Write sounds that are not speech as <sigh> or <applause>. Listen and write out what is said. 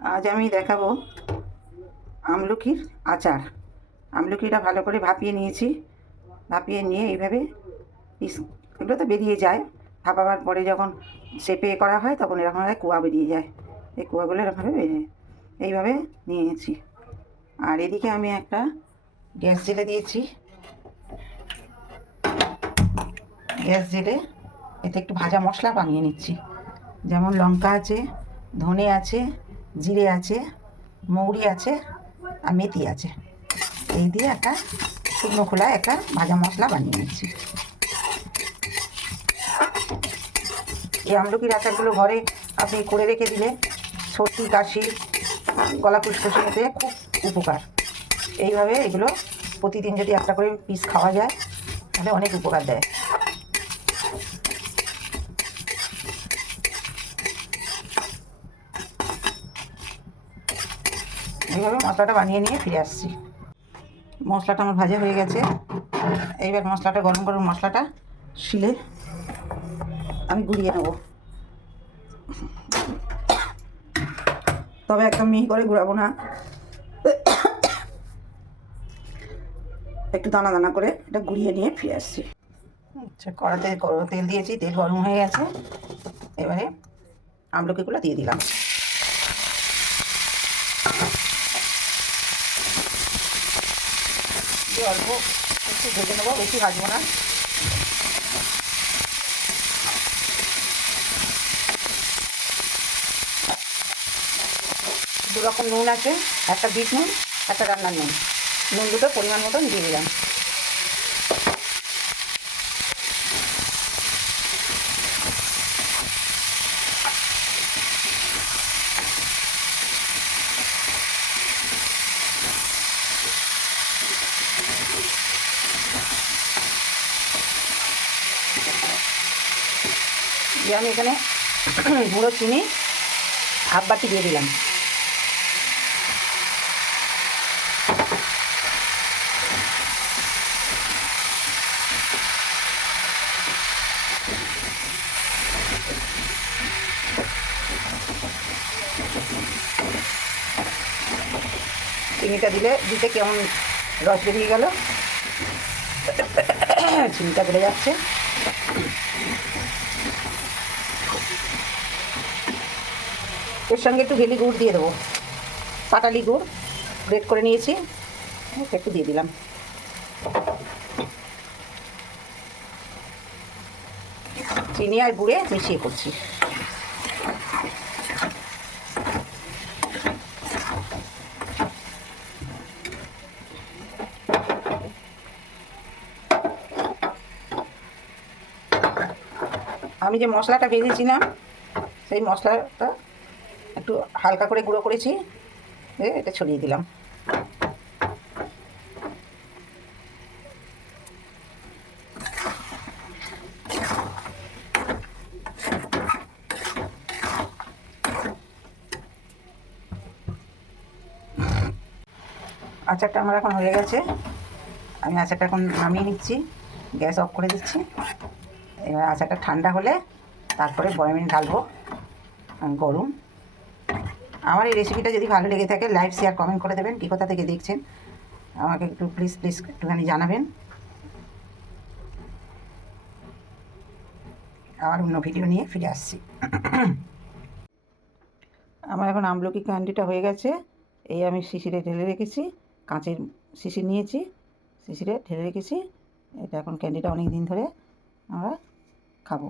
আজ আমি দেখাবো আমলকির আচার। আমলকিটা ভালো করে ভাপিয়ে নিয়েছি। ভাপিয়ে নিয়ে এইভাবে পিস এগুলো তো বেরিয়ে যায়। ভাপাবার পরে যখন সেপে করা হয় তখন এরকম হয় কুয়া বেরিয়ে যায়। এই কুয়াগুলো এরকমভাবে বেরিয়ে এইভাবে নিয়েছি। আর এদিকে আমি একটা গ্যাস জেলে দিয়েছি। গ্যাস জেলে এতে একটু ভাজা মশলা বানিয়ে নিচ্ছি। যেমন লঙ্কা আছে, ধনে আছে জিরে আছে, মৌরি আছে আর মেথি আছে। এই দিয়ে একটা শুকনো খোলা একটা ভাজা মশলা বানিয়ে নিচ্ছি। এই আমলকির আচারগুলো ঘরে আপনি করে রেখে দিলে সর্দি কাশি, গলা ফুসফুসি হতে খুব উপকার। এইভাবে এগুলো প্রতিদিন যদি একটা করে পিস খাওয়া যায়, তাহলে অনেক উপকার দেয়। এইভাবে মশলাটা বানিয়ে নিয়ে ফিরে আসছি। মশলাটা আমার ভাজা হয়ে গেছে। এইবার মশলাটা, গরম গরম মশলাটা শিলে আমি গুলিয়ে নেব। তবে একদম মিহি করে গুড়াবো না। একটু দানা দানা করে এটা গুড়িয়ে নিয়ে ফিরে আসছি। আচ্ছা কড়াতে তেল দিয়েছি, তেল গরম হয়ে গেছে। এবারে আমলকিগুলো দিয়ে দিলাম। দিয়ে অল্প, একটু ভেজে নেব, বেশি ভাজবো না। দু রকম নুন আছে, একটা বিট নুন, একটা রান্নার নুন। নুন দুটো পরিমাণ মতন দিয়ে দিলাম। আমি এখানে <clears throat> গুঁড়ো চিনি হাফ বাটি দিয়ে দিলাম। চিনিটা দিলে দিতে কেমন রস বেরিয়ে গেল? <clears throat> চিনিটা গলে যাচ্ছে। এর সঙ্গে একটু ভেলি গুড় দিয়ে দেবো। পাটালি গুড় গ্রেট করে নিয়েছি। একটু দিয়ে দিলাম। চিনি আর গুড়ে মিশিয়ে করছি। আমি যে মশলাটা ভেজেছিলাম, সেই মশলাটা একটু হালকা করে গুঁড়ো করেছি, দিয়ে এটা ছড়িয়ে দিলাম। আচারটা আমার এখন হয়ে গেছে। আমি আচারটা এখন নামিয়ে নিচ্ছি, গ্যাস অফ করে দিচ্ছি। এবার আচারটা ঠান্ডা হলে তারপরে বয়মে ঢালবো, গরম। আমার এই রেসিপিটা যদি ভালো লেগে থাকে লাইভ শেয়ার কমেন্ট করে দেবেন। কী কোথা থেকে দেখছেন? আমাকে একটু প্লিজ প্লিজ একটুখানি জানাবেন। আবার অন্য ভিডিও নিয়ে ফিরে আসছি। আমার এখন আমলকি ক্যান্ডিটা হয়ে গেছে। এই আমি শিশিরে ঢেলে রেখেছি। কাঁচের শিশির নিয়েছি, শিশিরে ঢেলে রেখেছি। এটা এখন ক্যান্ডিটা অনেক দিন ধরে আমরা খাব।